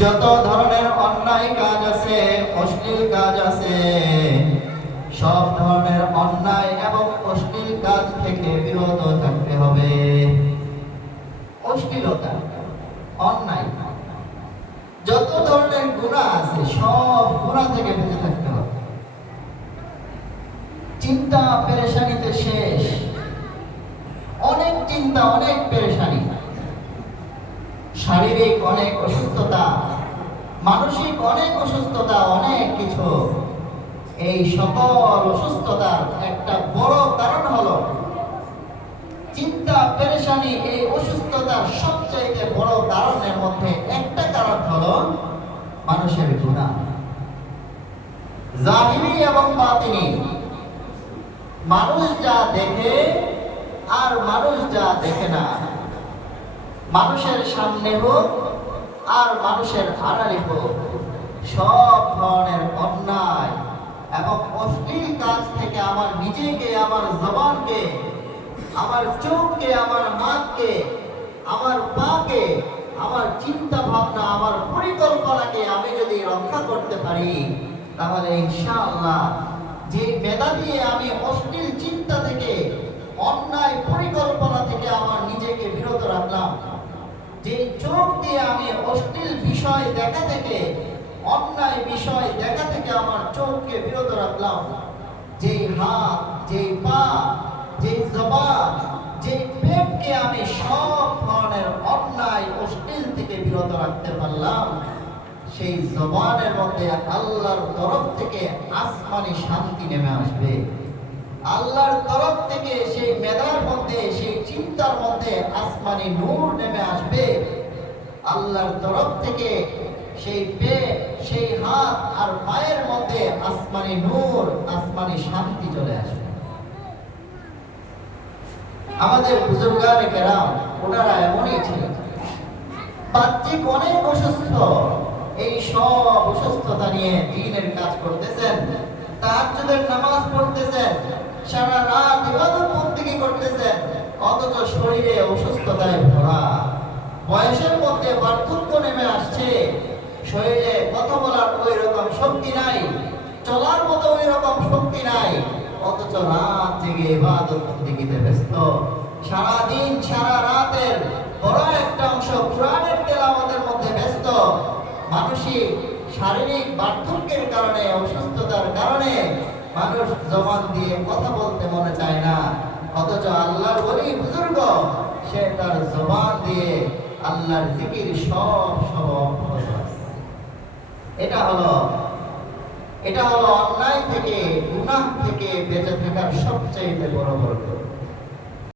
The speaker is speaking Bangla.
যত ধরনের অন্যায় কাজ আছে, অশ্লীল কাজ আছে, সব ধরনের অন্যায় এবং অশ্লীল কাজ থেকে বিরত থাকতে হবে। অশ্লীলতা, অন্যায়, যত ধরনের গুনাহ আছে সব গুনাহ থেকে বেঁচে থাকতে হবে। চিন্তা পেরেশানিতে শেষ, অনেক চিন্তা, অনেক পেরেশানি, শারীরিক অনেক অসুস্থতা, মানসিক অনেক অসুস্থতা, অনেক কিছু। এই সকল অসুস্থতার একটা বড় কারণ হলো চিন্তা পেরেশানি। এই অসুস্থতার সবচেয়ে বড় কারণের মধ্যে একটা কারণ হলো মানুষের গুনাহ, জাহিরি এবং বাতিনি। মানুষ যা দেখে আর মানুষ যা দেখে না, মানুষের সামনে হোক আর মানুষের আড়ালে হোক, সব ধরনের অন্যায় এবং অশ্লীল কাজ থেকে আমার নিজেকে, আমার জবানকে, আমার চোখকে, আমার হাতকে, আমার পাকে, আমার চিন্তা ভাবনা, আমার পরিকল্পনাকে আমি যদি রক্ষা করতে পারি, তাহলে ইনশাআল্লাহ যে মেধা দিয়ে আমি অশ্লীল চিন্তা থেকে, অন্যায় পরিকল্পনা থেকে আমার নিজেকে বিরত রাখলাম, যে চোখ দিয়ে আমি অশ্লীল বিষয় দেখা থেকে, অন্যায় বিষয় দেখা থেকে আমার চোখকে বিরত রাখলাম, যে হাত, যে পা, যে জবান, যে পেটকে আমি সব ধরনের অন্যায় অশ্লীল থেকে বিরত রাখতে পারলাম, সেই জবানের মধ্যে আল্লাহর তরফ থেকে আসমানি শান্তি নেমে আসবে। আল্লাহর তরফ থেকে সেই মেধার মধ্যে, সেই চিন্তার মধ্যে আসমানি নূর নেমে আসবে। আল্লাহর তরফ থেকে সেই পেট, সেই হাত আর পায়ের মধ্যে আসমানি নূর, আসমানি শান্তি চলে আসবে। আমাদের বুজুর্গানে কেরাম, ওনারা এমনই ছিলেন। বাহ্যিক অনেক অসুস্থ, এই সব অসুস্থতা নিয়ে দ্বীনের কাজ করতেছেন, তাহাজ্জুদের নামাজ পড়তেছেন, সারা রাত ইবাদত বন্দেগী করতেছেন, অথচ শরীরে অসুস্থতায় ভরা। বয়সের মধ্যে পার্থক্য নেমে আসছে, শরীরে কথা বলার ওই রকম শক্তি নাই, চলার মতো ওই রকম শক্তি নাই, অথচ রাত জেগে ইবাদত বন্দেগীতে ব্যস্ত। সারাদিন, সারা রাতের বড় একটা অংশ কোরআনের তেলাওয়াতের মধ্যে ব্যস্ত। মানসিক, শারীরিক বার্ধক্যের কারণে, অসুস্থতার কারণে মানুষ জবান দিয়ে কথা বলতে মনে চায় না, অথচ আল্লাহর ওলি বুজুর্গ, সে তার জবান দিয়ে আল্লাহর জিকির সব অভ্যস্ত আছে। এটা হলো অন্যায় থেকে, গুনাহ থেকে বেঁচে থাকার সবচেয়ে বড় বরকত।